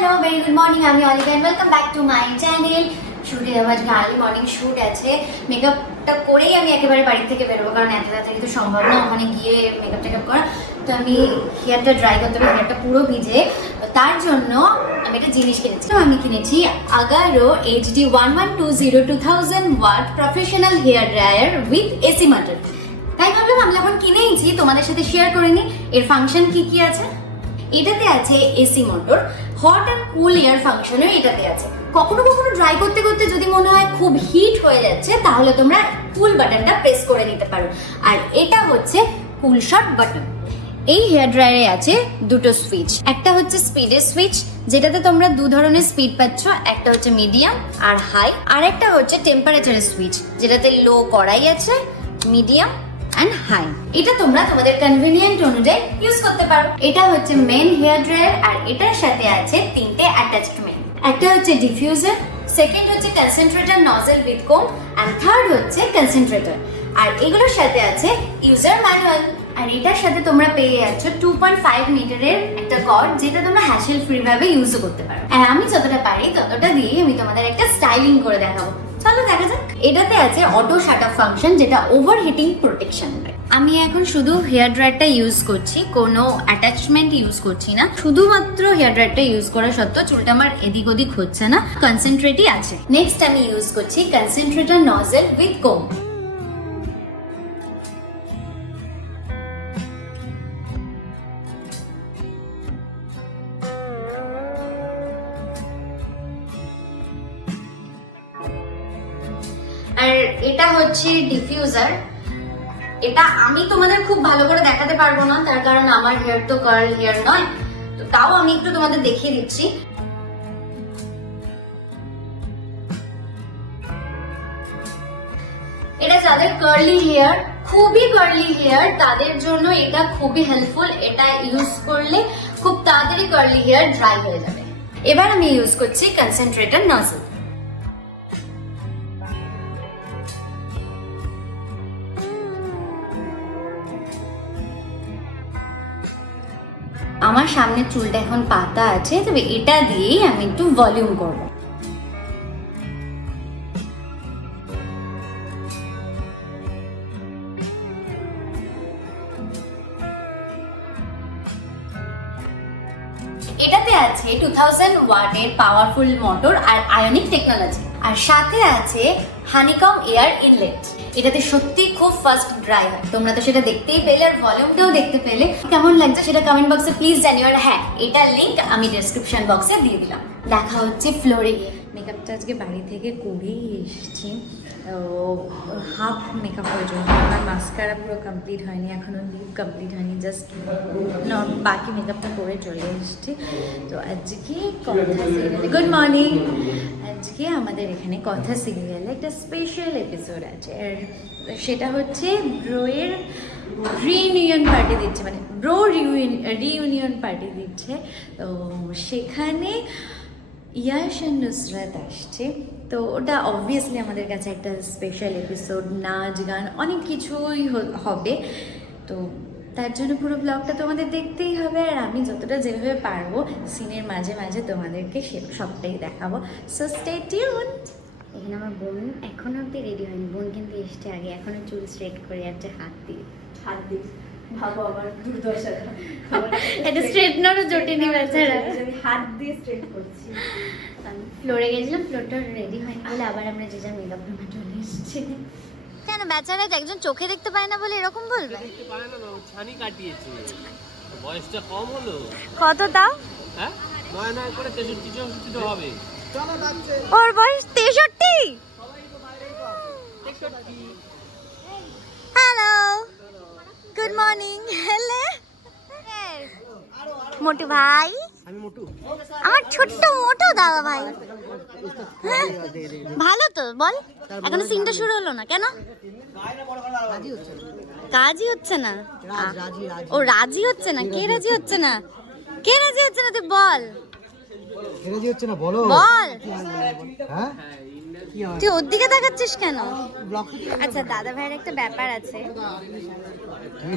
Hello very good morning, আমি Alika and welcome back to my channel. শুটে আমার early morning shoot আছে। মেকআপটা করেই আমি একেবারে বাড়ি থেকে বেরোবো, কারণ এত তাড়াতাড়ি তো সম্ভব না ওখানে গিয়ে মেকআপ টেকআপ করা। তো আমি হেয়ারটা ড্রাই করতে হবে, হেয়ারটা পুরো ভিজে। তার জন্য আমি একটা জিনিস কিনেছি। তো আমি কিনেছি Agaro HD 1120 watt professional hair dryer with AC motor. তাই ভাবলাম আমি যখন কিনেইছি তোমাদের সাথে শেয়ার করে নিই এর ফাংশন কি কি আছে। এটাতে আছে AC motor, hot and cool air ফাংশনও এটাতে আছে। কখনো কখনো ড্রাই করতে করতে যদি মনে হয় খুব হিট হয়ে যাচ্ছে, তাহলে তোমরা কুল বাটনটা প্রেস করে নিতে পারো। আর এটা হচ্ছে কুল শট বাটন। এই হেয়ার ড্রায়ারে আছে দুটো সুইচ, একটা হচ্ছে স্পিডের সুইচ যেটাতে তোমরা দু ধরনের স্পিড পাচ্ছ, একটা হচ্ছে মিডিয়াম আর হাই, আর একটা হচ্ছে টেম্পারেচারের সুইচ যেটাতে লো করাই আছে, মিডিয়াম এন্ড হাই। এটা তোমরা তোমাদের কনভিনিয়েন্ট অনুযায়ী ইউজ করতে পারো। এটা হচ্ছে মেন হেয়ার ড্রায়ার আর এটার সাথে আছে তিনটে অ্যাটাচমেন্ট। একটা হচ্ছে ডিফিউজার, সেকেন্ড হচ্ছে concentrator nozzle with comb and third হচ্ছে কনসেন্ট্রেটর। আর এগুলোর সাথে আছে ইউজার ম্যানুয়াল। আর এটার সাথে তোমরা পেয়ে যাচ্ছ 2.5 মিটারের একটা কর্ড, যেটা তোমরা হ্যাসেল ফ্রি ভাবে ইউজও করতে পারো। আর আমি যতটা পারি ততটা দিয়ে আমি তোমাদের একটা স্টাইলিং করে দেখাবো। চলো দেখা যাক। এটাতে আছে অটো শাট অফ ফাংশন, যেটা ওভারহিটিং প্রোটেকশন দেয়। আমি এখন শুধু হেয়ার ড্রায়ারটা ইউজ করছি, কোনো অ্যাটাচমেন্ট ইউজ করছি না। শুধুমাত্র হেয়ার ড্রায়ারটা ইউজ করা সত্ত্বেও চুলটা আমার এদিক ওদিক হচ্ছে না, কনসেন্ট্রেটই আছে। নেক্সট আমি ইউজ করছি কনসেন্ট্রেটর নজল উইথ কোম। আর এটা হচ্ছে ডিফিউজার। এটা আমি তোমাদের খুব ভালো করে দেখাতে পারবো না, তার কারণ আমার হেয়ার তো কার্ল হেয়ার নয়। তো তাও আমি একটু তোমাদের দেখিয়ে দিচ্ছি। এটা যাদের কার্লি হেয়ার, খুবই কার্লি হেয়ার, তাদের জন্য এটা খুবই হেল্পফুল। এটা ইউজ করলে খুব তাড়াতাড়ি কার্লি হেয়ার ড্রাই হয়ে যাবে। এবার আমি ইউজ করছি কনসেন্ট্রেটর নজল। আমার সামনে চুলটা এখন পাতা আছে, তবে এটা দিয়েই আমি একটু ভলিউম করব। এটাতে আছে 2000 ওয়াটের পাওয়ারফুল মোটর আর আয়নিক টেকনোলজি, আর সাথে আছে হানিকম এয়ার ইনলেট। এটাতে সত্যি খুব ফাস্ট ড্রাই হয়। তোমরা তো সেটা দেখতেই পেলে, আর ভলিউমটাও দেখতে পেলে। কেমন লাগছে সেটা কমেন্ট বক্সে প্লিজ জানিও। আর হ্যাঁ, এটার লিংক আমি ডেসক্রিপশন বক্সে দিয়ে দিলাম। দেখা হচ্ছে ফ্লোরে গিয়ে। মেকআপটা আজকে বাড়ি থেকে করেই এসেছি, হাফ মেকআপ হয়ে যাবে। আমার মাস্কারা পুরো কমপ্লিট হয়নি, এখনও লিপ কমপ্লিট হয়নি, জাস্ট বাকি মেকআপটা করে চলে এসেছি। তো আজকে কথা সিরিয়ালে, গুড মর্নিং, আজকে আমাদের এখানে কথা সিরিয়ালে একটা স্পেশাল এপিসোড আছে। আর সেটা হচ্ছে ব্রোয়ের রিইউনিয়ন পার্টি দিচ্ছে, মানে ব্রো রিইউনিয়ন পার্টি দিচ্ছে। তো সেখানে ইয়াশ আর নুসরাত আসছে। তো ওটা অবভিয়াসলি আমাদের কাছে একটা স্পেশাল এপিসোড, নাচ গান অনেক কিছুই হবে। তো তার জন্য পুরো ব্লগটা তোমাদের দেখতেই হবে। আর আমি যতটা যেভাবে পারবো সিনের মাঝে মাঝে তোমাদেরকে সবটাই দেখাবো। So stay tuned. এখানে আমার বোন এখনো অব্দি রেডি হয়নি। বোন কিন্তু এসছে আগে, এখনো চুল স্ট্রেট করে যাচ্ছে হাত দিয়ে। ভাবো আমার দুর্দশা, এটা স্ট্রেটনারও জোটেনি বেচারা, আমি হাত দিয়ে স্ট্রেট করছি। আমি ফ্লোরে গেছিলাম, ফ্লোরটা রেডি হয়নি বলে আবার আমরা যে যার মেকআপ রুমে চলে এসেছি। কেন বেচারা একজন চোখে দেখতে পায় না বলে এরকম বলবে? দেখতে পারে না, ছানি কাটিয়েছে, বয়সটা কম হলো। কত দাও? হ্যাঁ, 9 করে 63-64 তো হবে। ওর বয়স 63। Hello, good morning. হ্যালো মোটু ভাই, আমি মোটু, আমার ছোট্ট মোটু দাদা ভাই। ভালো তো বল, এখনো সিনটা শুরু হলো না কেন? কাজই হচ্ছে না। ও রাজি হচ্ছে না? কে রাজি হচ্ছে না? কে রাজি হচ্ছে না তুই বল। রাজি হচ্ছে না বলো, বল। হ্যাঁ তুই ওর দিকে তাকাচ্ছিস কেন? আচ্ছা, দাদা ভাইয়ের একটা ব্যাপার আছে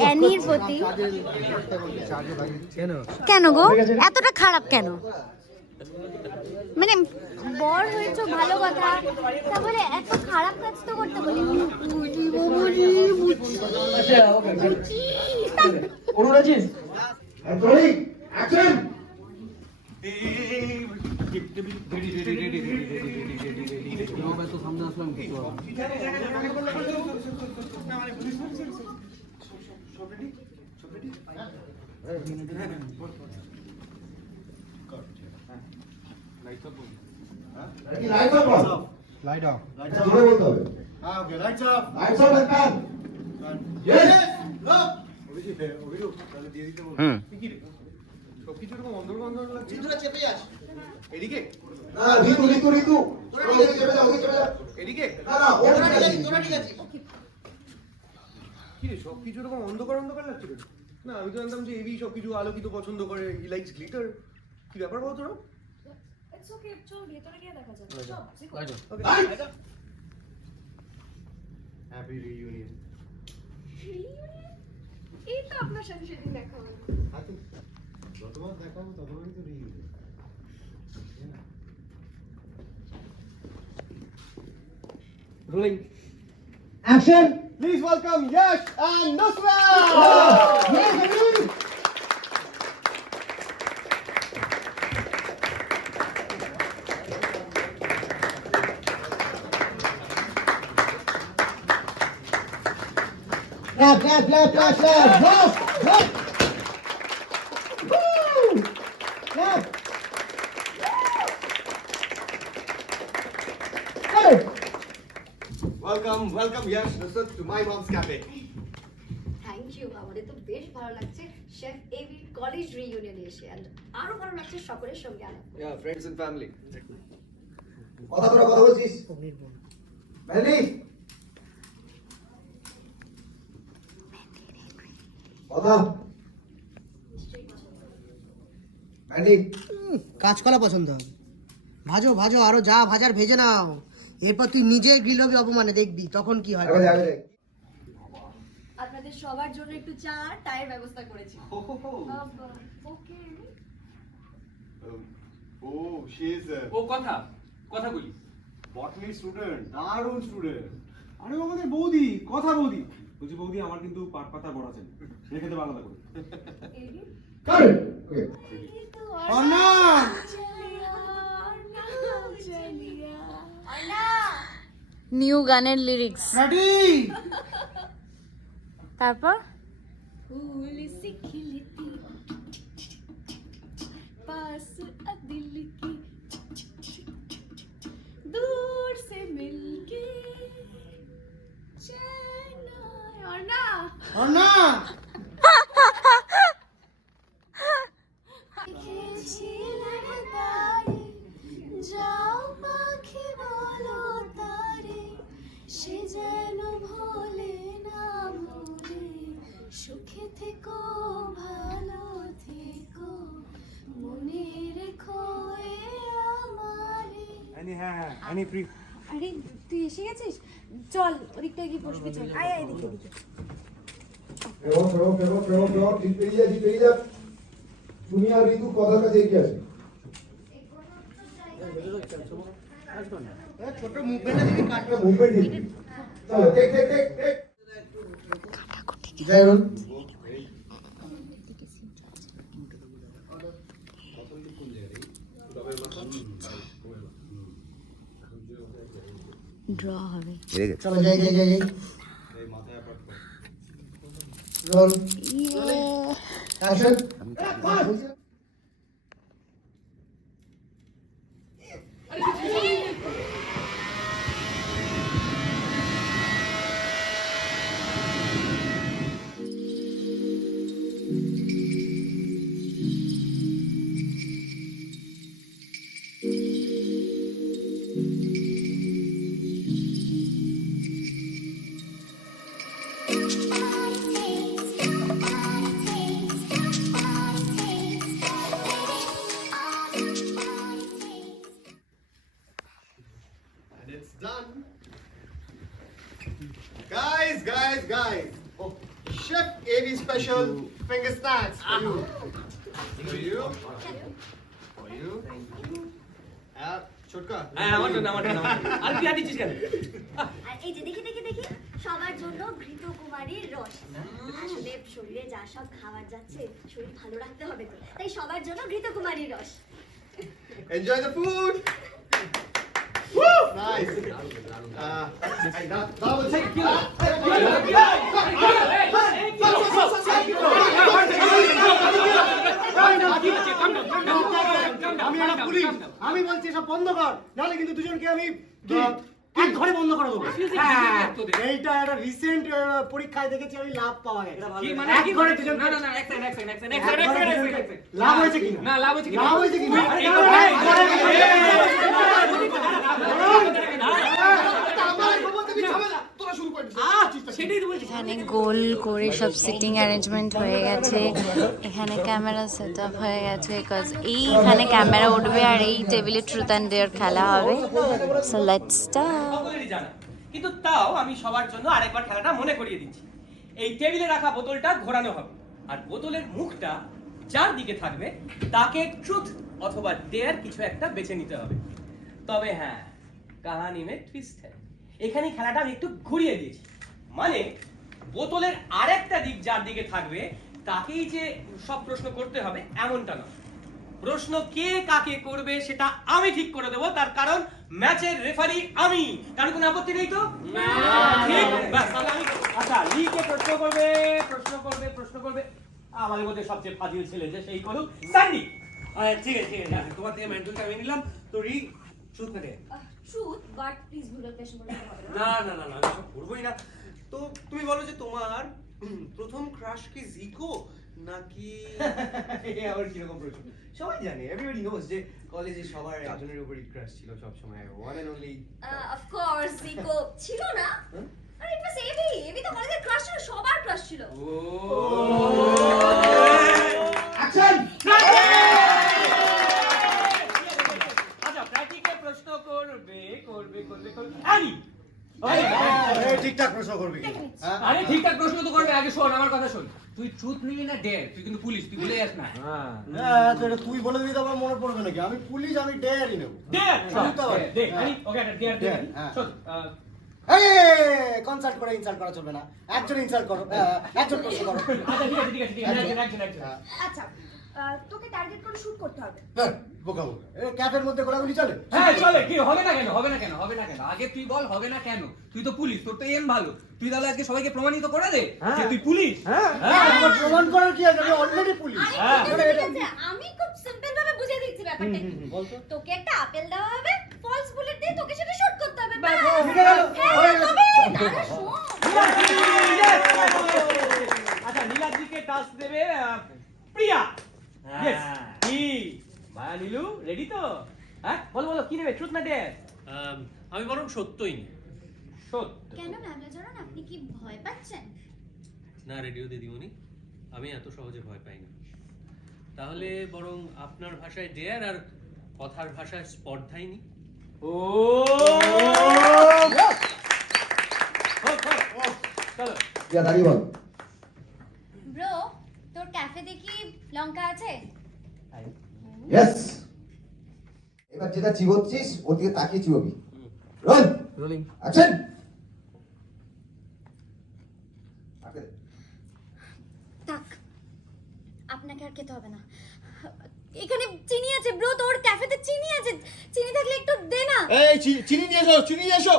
অ্যানির প্রতি। কেন কেন গো, এতটা খারাপ কেন? মানে বড় হয়েছো ভালো কথা, তাহলে এত খারাপ কাজ তো করতে বলিনি। Light off. জোরে বলতে হবে। Lights off and pan. Yes. Look. না, ঋতু। ওদিকে চেপে যাও, ওদিকে চেপে যাও। না, ওটা ঠিক আছে। কি রে সবকিছু এরকম অন্ধকার লাগছে কেন? না আমি তো জানতাম যে এবি সবকিছু আলোকিত পছন্দ করে, হি লাইকস গ্লিটার। কি ব্যাপার বল তোরা? ইটস ওকে, চল ভেতরে গিয়ে দেখা যাবে। চল ওকে হ্যাপি রিইউনিয়ন। এই তো আপনার সাথে সেদিন দেখা হলো। যতবার দেখাবো ততবারই তো reel. Rolling Action. Please welcome Yash and Nusra. Welcome Yash Nusrat to my Mom's Cafe. Thank you. আমাদের তো বেশ ভালো লাগছে শেফ এভির কলেজ রিইউনিয়নে এসে, and আরো ভালো লাগছে সকলের সঙ্গে আলাপ করে। ইয়া ফ্রেন্ডস এন্ড ফ্যামিলি। কথা বলছিস? মেহেদি। কথা। মেহেদি। কাঁচকলা পছন্দ হবে। ভাজো আরো যা ভাজার ভেজে নাও, এরপর তুই নিজে গ্রিল হবি অপমানে, দেখবি তখন কি হয়। আগে। আপনাদের সবার জন্য একটু চা টায়ের ব্যবস্থা করেছি। ওকে ও শি ইজ ও কথা বলি। বটনি স্টুডেন্ট, দারুণ স্টুডেন্ট। আরে আমাদের বৌদি বলছি বৌদি আমার কিন্তু পাট পাতা বড় আছে, রেখে দেবো আলাদা করে। কারেন্ট। ওকে। নিউ গানের লিরিক্স। তারপর फूल सी खिलती पास दिल की दूर से मिलके चैन और ना যাও পাখি বলো তারে, সে যেন ভোলে না ভুলে, সুখে থেকো ভালো থেকো, মনে রেখো এ আমারে। হ্যাঁ ফ্রি। আরে তুই এসে গেছিস, চল ওদিকটা গিয়ে বসবি। চল আয় এদিকে। ফেরো। ঠিক পেরিয়ে যা। তুমি আর ঋতু কথার কাছে এগিয়ে আসে। ছোট মুভমেন্টটা দিবি, কাটটা মুভমেন্ট দিবি। চলো, টেক। জয় রুল। ড্র হবে। চলো যাই। Roll action. It's done. Guys. Oh, Chef AV special finger snacks for you. For you. হ্যাঁ আমার জন্য আর কি দিচ্ছিস কেন? আর এই যে দেখি সবার জন্য ঘৃত কুমারীর রস। আসলে শরীরে যা সব খাবার যাচ্ছে শরীর ভালো রাখতে হবে তো, তাই সবার জন্য ঘৃত কুমারীর রস। Enjoy the food. নাইস। আমি বলছি সব বন্ধ কর, নাহলে কিন্তু দুজনকে আমি এক ঘরে বন্ধ করে দেবো। এইটা একটা রিসেন্ট পরীক্ষায় দেখেছি আমি, লাভ পাওয়া গেছে। এক ঘরে দুজন লাভ হয়েছে কি না? লাভ হয়েছে কি না? এখানে গোল করে সব সিটিং অ্যারেঞ্জমেন্ট হয়ে গেছে, এখানে ক্যামেরা সেট আপ হয়ে গেছে, বিকজ এইখানে ক্যামেরা উঠবে আর এই টেবিলে ট্রুথ অ্যান্ড ডেয়ার খেলা হবে। So let's start. সকলেরই জানা, কিন্তু তাও আমি সবার জন্য আরেকবার খেলাটা মনে করিয়ে দিচ্ছি। এই টেবিলে রাখা বোতলটা ঘোরানো হবে, আর বোতলের মুখটা যার দিকে থাকবে তাকে ট্রুথ অথবা ডেয়ার কিছু একটা বেছে নিতে হবে। তবে হ্যাঁ, কাহানি মে টুইস্ট है। এখানে খেলাটা আমি একটু ঘুরিয়ে দিয়েছি, মানে বোতলের আরেকটা দিক যার দিকে থাকবে তাকেই যে সব প্রশ্ন করতে হবে এমনটা নয়। প্রশ্ন কে কাকে করবে সেটা আমি ঠিক করে দেবো, তার কারণ ম্যাচের রেফারি আমি। কারণ কোনো আপত্তি নেই তো? ঠিক, ব্যাস, তাহলে আমি আচ্ছা লিকে প্রশ্ন করবে আমাদের মধ্যে সবচেয়ে ফাজিল ছেলে যে সেই করুক, স্যান্ডি। ঠিক আছে তোমার থেকে মেন্টলটা আমি নিলাম। তো রি ট্রুথ না ডেয়ার? ট্রুথ, বাট প্লিজ ভুলের পেশে বলতে হবে না আমি সব করবোই না। তো তুমি বলো যে তোমার প্রথম ক্রাশ কি জিকো নাকি আবার কিরকম প্রশ্ন? সবাই জানে, এভরিবডি নোজ যে কলেজে সবার একজনের উপরই ক্রাশ ছিল সব সময়, one and only. Of course Zico ছিল না, আর ইট ওয়াজ এবি তো কলেজের ক্রাশ ছিল, সবার ক্রাশ ছিল। ও অ্যাকশন। আচ্ছা প্র্যাকটিক্যাল প্রশ্ন করবে আমি। ঠিকঠাক প্রশ্ন করবি। আরে ঠিকঠাক প্রশ্ন তো করবে, আগে শোন আমার কথা শোন। তুই ট্রুথ নিবি না ডেয়ার? তুই কিন্তু পুলিশ, তুই ভুলে যাস না। তুই বলে দিবি তো আমার মনে পড়বে নাকি? আমি পুলিশ, আমি ডেয়ারই নেব। ডেয়ার দে, ওকে একটা ডেয়ার শোন। এই কনসাল্ট করে ইনসাল্ট করা চলবে না। একজন ইনসাল্ট করো, একজন প্রশ্ন করো। আচ্ছা ঠিক আছে একজন। আচ্ছা তোকে টার্গেট করে শুট করতে হবে। বোকা ক্যাফের মধ্যে গোলাগুলি চলে? হ্যাঁ চলে, কি হবে না কেন? আগে তুই বল হবে না কেন? তুই তো পুলিশ, তোর তো এম ভালো। তুই তাহলে আজকে সবাইকে প্রমাণিত করে দে যে তুই পুলিশ। আমার প্রমাণ করার কি আছে? আমি অলরেডি পুলিশ। আমি খুব সিম্পল ভাবে বুঝিয়ে দিচ্ছি ব্যাপারটা কি। তোকে একটা আপেল দেওয়া হবে, ফলস বুলেট দিয়ে তোকে সেটা শুট করতে হবে। আচ্ছা নীলাদ্রিকে টাস্ক দেবে প্রিয়া। ইয়েস কি মায়া নীলু রেডি তো? হ্যাঁ বলো কি নেবে, ট্রুথ না ডেয়ার? আমি বরং সত্যই নি। সত্য। কেন ম্যামলাজরন, আপনি কি ভয় পাচ্ছেন? না রেডিও দিদিমণি, আমি এত সহজে ভয় পাই না। তাহলে বরং আপনার ভাষায় ডেয়ার আর কথার ভাষায় স্পর্ধাই নি। ও চলো দাঁড়িয়ে বল। ব্রো, তোর ক্যাফে দেখি লঙ্কা আছে? ইয়েস। এবার যেটা চিবোচ্ছিস ওর দিকে তাকিয়ে চিবোবি। Rolling action. থাক, আপনাকে আর খেতে হবে না। এখানে চিনি আছে ব্রো, তোর ক্যাফেতে চিনি আছে। চিনি থাকলে একটু দে না। এই চিনি নিয়ে এসো।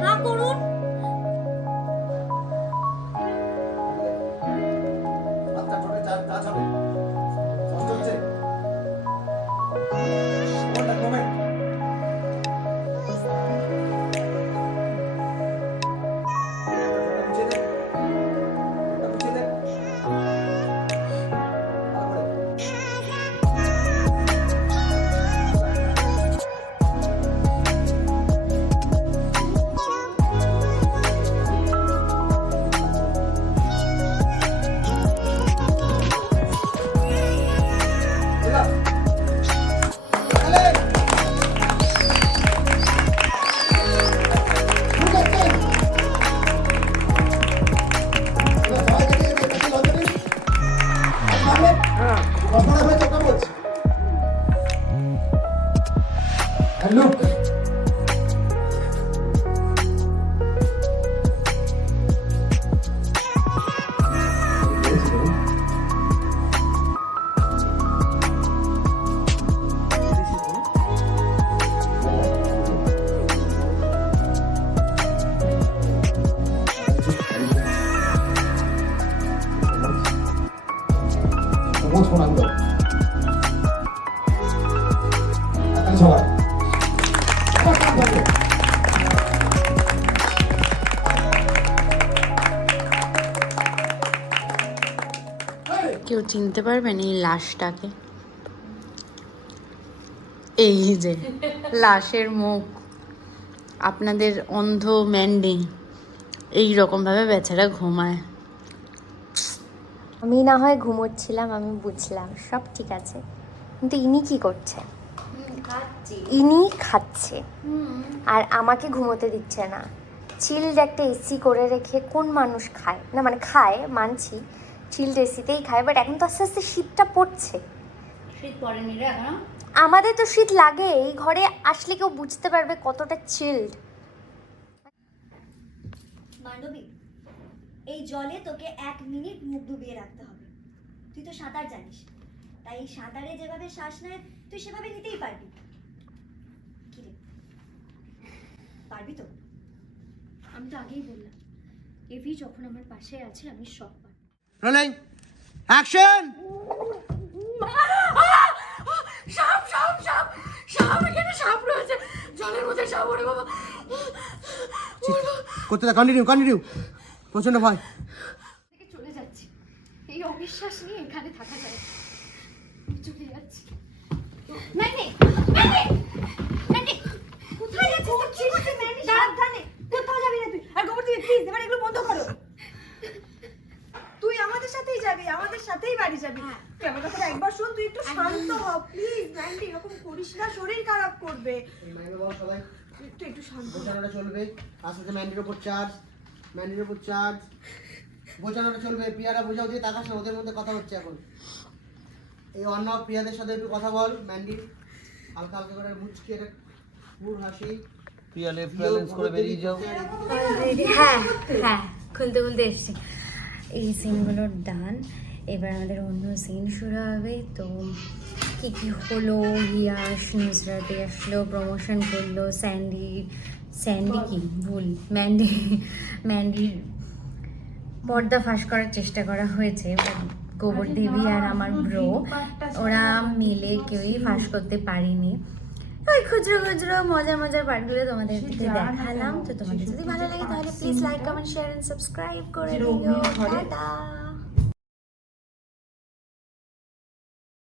হ্যাঁ করুন। আচ্ছা ছোট চা খাবে? কষ্ট হচ্ছে? মোমেন্ট। মোজ প্রণাম করো সবাই আমার কাম থাকবে। কেউ চিনতে পারবেন এই লাশটাকে? এই যে লাশের মুখ, আপনাদের অন্ধ ম্যান্ডি এই রকম ভাবে বেচারা ঘুমায়। আমি না হয় ঘুমোচ্ছিলাম, আমি বুঝলাম সব ঠিক আছে, কিন্তু ইনি কি করছে? খাচ্ছি। ইনি খাচ্ছে আর আমাকে ঘুমোতে দিচ্ছে না। চিল্ড একটা এসি করে রেখে কোন মানুষ খায় না? মানে খায় মানছি, চিল্ড এসিতেই খায়, বাট এখন তো আস্তে আস্তে শীতটা পড়ছে। শীত পড়েনি রে এখনো। আমাদের তো শীত লাগে, এই ঘরে আসলে কেউ বুঝতে পারবে কতটা চিল্ড। মান্ডবী, এই জলে তোকে 1 মিনিট মুখ ডুবিয়ে রাখতে হবে। তুই তো সাঁতার জানিস, তাই এই সাঁতারে যেভাবে শ্বাস নেয় তুই সেভাবে নিতেই পারবি। কি রে, পারবি তো? আমি তো আগেই বললাম, এভি যখন আমার পাশে আছে আমি সব পারবো। Rolling action. সাপ সাপ সাপ সাপ, এখানে সাপ রয়েছে, জলের মধ্যে সাপ। ওরে বাবা, করতে থাক, কন্টিনিউ। প্রচন্ড ভয়। থেকে চলে যাচ্ছি, এই অবিশ্বাস নিয়ে এখানে থাকা যায় না। আমি চলে যাচ্ছি। ম্যান্ডি, ম্যান্ডি, ম্যান্ডি, কোথায় যাচ্ছিস? কি করছিস ম্যান্ডি? সাবধানে, কোথাও যাবি না তুই। আর গোবর দিবি প্লিজ, এবার এগুলো বন্ধ করো। তুই আমাদের সাথেই যাবি, আমাদের সাথেই বাড়ি যাবি। তুই আমার কথা একবার শোন, তুই একটু শান্ত হ প্লিজ। ম্যান্ডি, এরকম করিস না, শরীর খারাপ করবে। সবাই তুই একটু শান্ত হ। বোঝানোটা চলবে, আস্তে ম্যান্ডির উপর চার্জ, বোঝানোটা চলবে। প্রিয়ারা বোঝাও দিয়ে তাকাস না, ওদের মধ্যে কথা হচ্ছে এখন। এই অর্ণব প্রিয়াদের সাথে একটু কথা বল। ম্যান্ডি হালকা হালকা করে মুচকি একটা পুর হাসি। প্রিয়া লেফট ব্যালেন্স করে বেরিয়ে যাও। হ্যাঁ হ্যাঁ, খুলতে খুলতে এসছি। এই সিনগুলোর ডান, এবার আমাদের অন্য সিন শুরু হবে। তো কী কী হলো, হিয়াস নুসরাতে আসলো, প্রমোশন করলো, স্যান্ডি কি ভুল, ম্যান্ডির পর্দা ফাঁস করার চেষ্টা করা হয়েছে। গোবর দেবী আর আমার ব্রো, ওরা মিলে কেউই ফাঁস করতে পারিনি। ওই খুচরো খুচরো মজার পার্টগুলো তোমাদেরকে দেখালাম। তো তোমাদের যদি ভালো লাগে তাহলে please like, comment, share and subscribe করে দিও। টাটা।